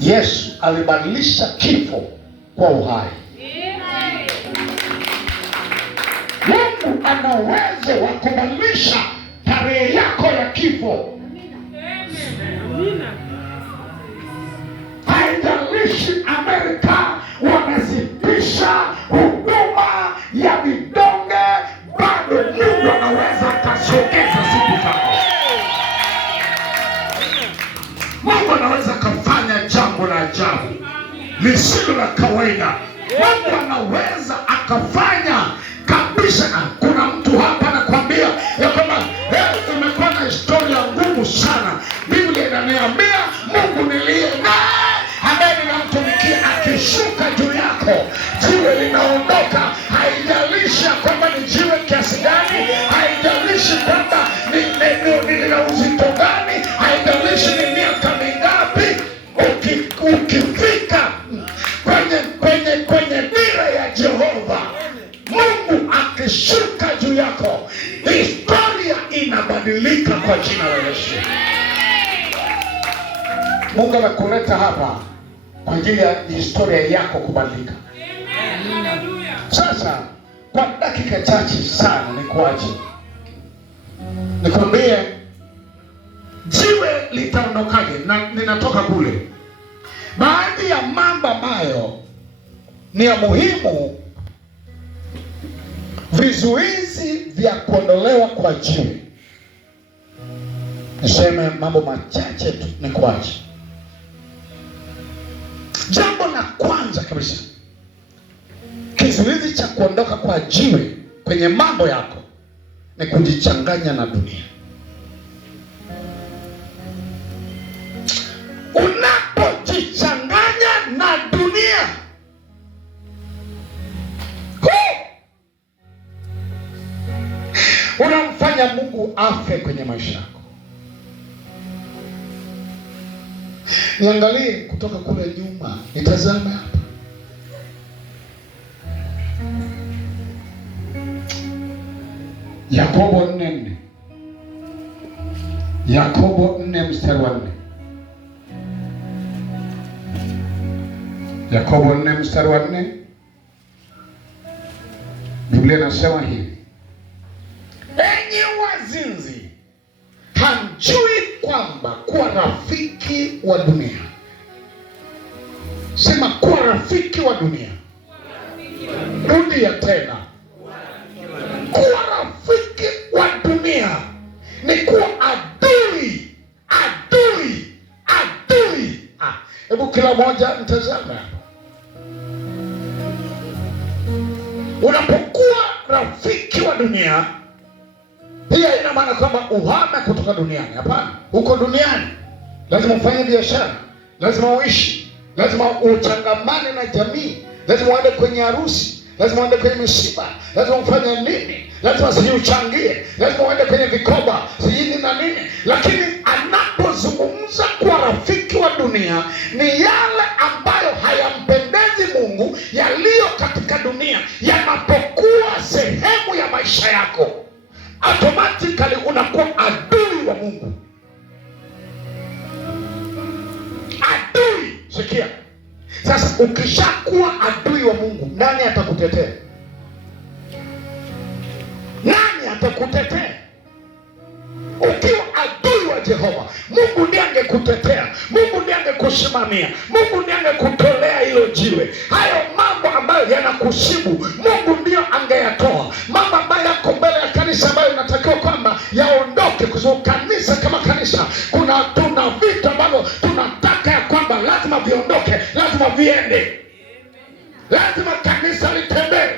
Yesu alibadilisha kifo kwa uhai. Mungu ana uwezo wa kubadilisha tarehe yako ya kifo. Haijalishi Amerika wamesitisha huduma ya vidonge, bado Mungu anaweza akasogeza siku zako. Mungu anaweza akafanya jambo la ajabu lisilo la kawaida. Mungu anaweza akafanya kabisa. Kuna mtu hapa anakuambia ya kwamba umekuwa na historia ngumu sana. Biblia inaniambia Mungu niliye naye ambaye ninamtumikia akishuka juu yako, jiwe linaondoka. Haijalishi kwamba ni jiwe kiasi gani, haijalishi kwamba lina uzito gani, haijalishi ni miaka mingapi. Ukifika kwenye dira ya Jehova, Mungu akishuka juu yako, historia inabadilika kwa jina la Yesu. Mungu amekuleta hapa kwa ajili ya historia yako kubadilika. Sasa kwa dakika chache sana nikwambie jiwe litaondokaje, na ninatoka kule. Baadhi ya mambo ambayo ni ya muhimu, vizuizi vya kuondolewa kwa jiwe. Niseme mambo machache tu nikwache. Jambo la kwanza kabisa, kizuizi cha kuondoka kwa jiwe kwenye mambo yako ni kujichanganya na dunia. Unapojichanganya na dunia, unamfanya Mungu afe kwenye maisha yako. Niangalie kutoka kule nyuma, nitazame hapa. Yakobo 4:4. Yakobo 4 mstari wa 4. Yakobo 4 mstari wa 4. Biblia inasema hivi: enyi wazinzi, hamjui kwamba kuwa rafiki wa dunia. Sema kuwa rafiki wa dunia. Rudia tena. Kuwa rafiki wa dunia ni kuwa adui. Hebu kila moja mtazame hapa. Unapokuwa rafiki wa dunia, pia ina maana kwamba uhame kutoka duniani. Hapana, uko duniani, lazima ufanye biashara, lazima uishi, lazima uchangamane na jamii, lazima uende kwenye harusi, lazima uende kwenye misiba, lazima ufanye nini, lazima uchangie, lazima uende kwenye vikoba, nini na nini. Lakini anapozungumza kwa rafiki wa dunia, ni yale ambayo hayampendezi Mungu, yaliyo katika dunia yanapokuwa sehemu ya maisha yako, automatically unakuwa adui wa Mungu. Adui. Sikia. Sasa ukishakuwa adui wa Mungu, nani atakutetea? Nani atakutetea? Ukiwa adui wa Jehova, Mungu ndiye angekutetea, Mungu ndiye angekusimamia, Mungu ndiye angekutolea hilo jiwe. Hayo mambo ambayo yanakusibu, Mungu ndiyo angeyatoa. Mambo ambayo yako mbele ya kanisa ambayo inatakiwa kwamba yaondoke, kwa sababu kanisa kama kanisa tuna vitu ambavyo tunataka ya kwamba lazima viondoke, lazima viende. Lazima kanisa litembee,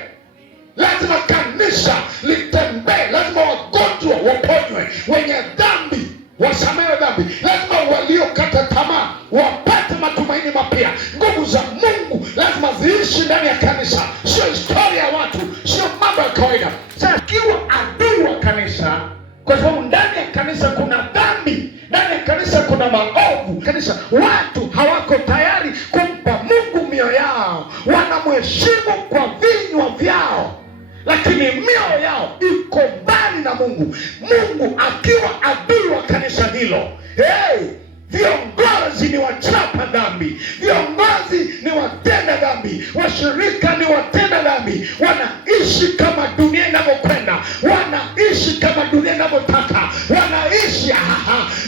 lazima kanisa litembee, lazima wagonjwa waponywe, wenye dhambi wasamehewe dhambi, lazima waliokata tamaa wapate matumaini mapya. Nguvu za Mungu lazima ziishi ndani ya kanisa, sio historia ya watu, sio mambo ya kawaida. Sasa kiwa adui wa kanisa, kwa sababu ndani ya kanisa kuna dhambi, ndani ya kanisa kuna maovu, kanisa watu hawako tayari kumpa Mungu mioyo yao, wanamheshimu kwa vinywa vyao, lakini mioyo yao iko mbali na Mungu. Mungu akiwa adui wa kanisa hilo, Viongozi ni wachapa dhambi, viongozi ni watenda dhambi, washirika ni watenda dhambi. Wanaishi kama dunia inavyokwenda, wanaishi kama dunia inavyotaka, wanaishi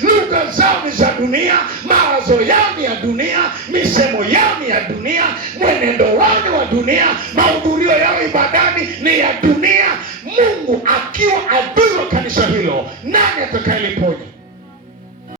lugha zao ni za dunia, mawazo yao ni ya dunia, misemo yao ni ya dunia, mwenendo wao ni wa dunia, mahudhurio yao ibada